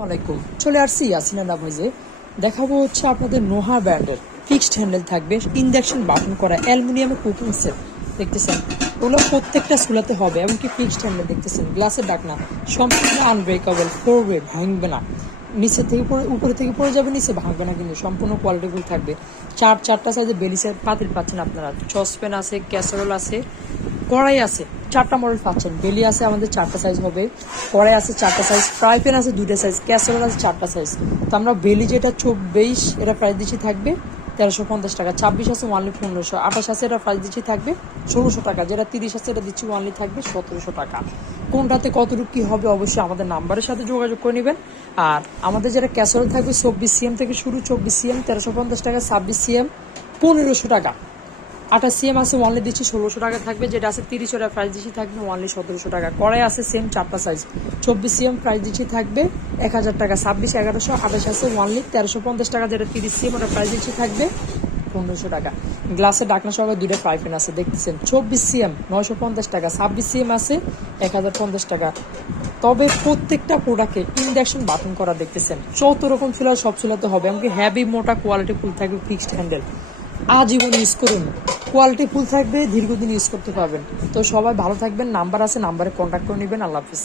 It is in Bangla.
আসসালামাইকুম, চলে আসছি ইয়াসিনা ভয়েসে। দেখাবো হচ্ছে আপনাদের নোহা ব্র্যান্ডের ফিক্সড হ্যান্ডেল থাকবে, ইন্ডাকশন বাটন করা অ্যালুমিনিয়ামের কুকিং সেট দেখতেছেন। ওগুলো প্রত্যেকটা চুলাতে হবে, এমনকি ফিক্সড হ্যান্ডেল দেখতেছেন, গ্লাসের ডাকনা সম্পূর্ণ আনব্রেকেবল, পড়বে ভাঙবে না, নিচে থেকে উপরে থেকে পড়ে যাবে, নিচে ভাঙবে না, কিন্তু সম্পূর্ণ কোয়ালিটিফুল থাকবে। চারটা সাইজে বেলিসের পাতিল পাচ্ছেন আপনারা, সসপ্যান আছে, ক্যাসারোল আছে, কড়াই আছে, 4টা মডেল পাচ্ছেন। বেলি আছে আমাদের 4টা সাইজ হবে, কড়াই আছে 4টা সাইজ, ফ্রাই প্যান আছে 2টা সাইজ, ক্যাসারোল আছে 4টা সাইজ। তো আমরা বেলি যেটা 24 এটা প্রাইস দিচ্ছি থাকবে 1350 টাকা, 26 আছে ওয়ানলি 1500, 28 আছে এটা প্রাইস দিচ্ছি থাকবে 1600 টাকা, যেটা 30 আছে এটা দিচ্ছি ওয়ানলি থাকবে 1700 টাকা। কোনটাতে কতটুকু কী হবে অবশ্যই আমাদের নাম্বারের সাথে যোগাযোগ করে নেবেন। আর আমাদের যেটা ক্যাসারোল থাকবে 24 সিএম থেকে শুরু, 24 সিএম 1350 টাকা, 26 সিএম 1500 টাকা, 28 সিএম আছে ওয়ানলি দিচ্ছি 1600 টাকা থাকবে, যেটা আছে 30 ওটা প্রাইস দিচ্ছি থাকবে ওয়ানলি 1700 টাকা। কড়াই আছে সেম 4টা সাইজ, 24 সিএম প্রাইস দিচ্ছি থাকবে 1000 টাকা, 26 1100, 28 আছে ওয়ানলি 1350 টাকা, যেটা 30 সিএম ওটা প্রাইস দিচ্ছি থাকবে 1500 টাকা। গ্লাসের ডাকনা সহ 2টা ফ্রাই প্যান আছে দেখতেছেন, 24 সিএম 950 টাকা, 26 সিএম আছে 1050 টাকা। তবে প্রত্যেকটা প্রোডাক্টে ইন্ডাকশন বাটন করা দেখতেছেন, যত রকম চুলা সব চুলাতে হবে, এমনকি হ্যাভি মোটা কোয়ালিটি ফুল থাকবে ফিক্সড হ্যান্ডেল। আজীবন ইউজ করুন, কোয়ালিটি ফুল থাকবে, দীর্ঘদিন ইউজ করতে পারবেন। তো সবাই ভালো থাকবেন, নাম্বার আছে, নাম্বারে কন্ট্যাক্ট করে নেবেন। আল্লাহ হাফিজ।